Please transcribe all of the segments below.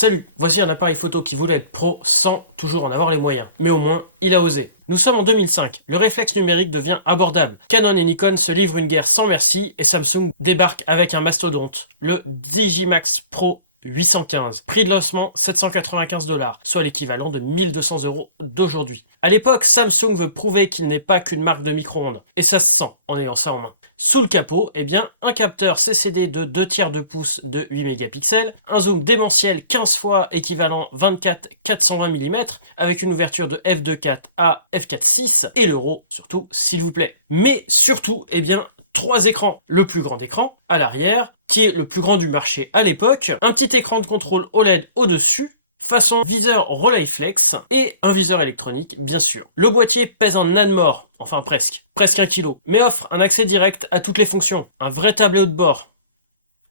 Salut, voici un appareil photo qui voulait être pro sans toujours en avoir les moyens. Mais au moins, il a osé. Nous sommes en 2005, le réflexe numérique devient abordable. Canon et Nikon se livrent une guerre sans merci et Samsung débarque avec un mastodonte, le Digimax Pro 815. Prix de lancement 795$, soit l'équivalent de 1200€ d'aujourd'hui. À l'époque, Samsung veut prouver qu'il n'est pas qu'une marque de micro-ondes. Et ça se sent en ayant ça en main. Sous le capot, eh bien, un capteur CCD de 2/3 de pouce de 8 mégapixels, un zoom démentiel 15 fois équivalent 24-420 mm, avec une ouverture de f2.4 à f4.6, et l'euro, surtout, s'il vous plaît. Mais surtout, eh bien, 3 écrans. Le plus grand écran, à l'arrière, qui est le plus grand du marché à l'époque, un petit écran de contrôle OLED au-dessus, façon viseur Rolleiflex, et un viseur électronique, bien sûr. Le boîtier pèse un âne mort, enfin presque 1 kg, mais offre un accès direct à toutes les fonctions, un vrai tableau de bord.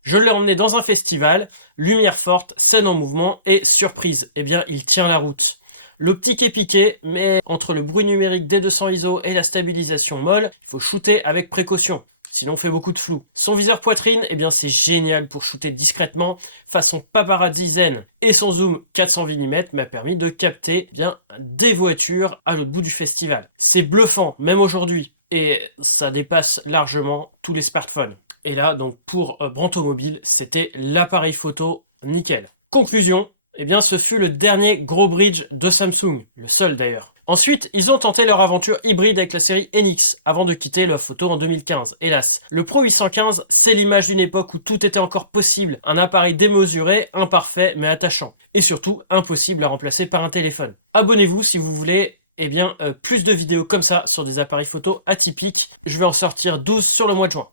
Je l'ai emmené dans un festival, lumière forte, scène en mouvement, et surprise, eh bien il tient la route. L'optique est piquée, mais entre le bruit numérique des 200 ISO et la stabilisation molle, il faut shooter avec précaution. Sinon on fait beaucoup de flou. Son viseur poitrine, eh bien c'est génial pour shooter discrètement, façon paparazzi zen. Et son zoom 400 mm m'a permis de capter bien des voitures à l'autre bout du festival. C'est bluffant, même aujourd'hui. Et ça dépasse largement tous les smartphones. Et là, donc pour Branto Mobile, c'était l'appareil photo nickel. Conclusion, eh bien ce fut le dernier gros bridge de Samsung, le seul d'ailleurs. Ensuite, ils ont tenté leur aventure hybride avec la série NX, avant de quitter la photo en 2015, hélas. Le Pro 815, c'est l'image d'une époque où tout était encore possible, un appareil démesuré, imparfait mais attachant, et surtout impossible à remplacer par un téléphone. Abonnez-vous si vous voulez plus de vidéos comme ça sur des appareils photo atypiques, je vais en sortir 12 sur le mois de juin.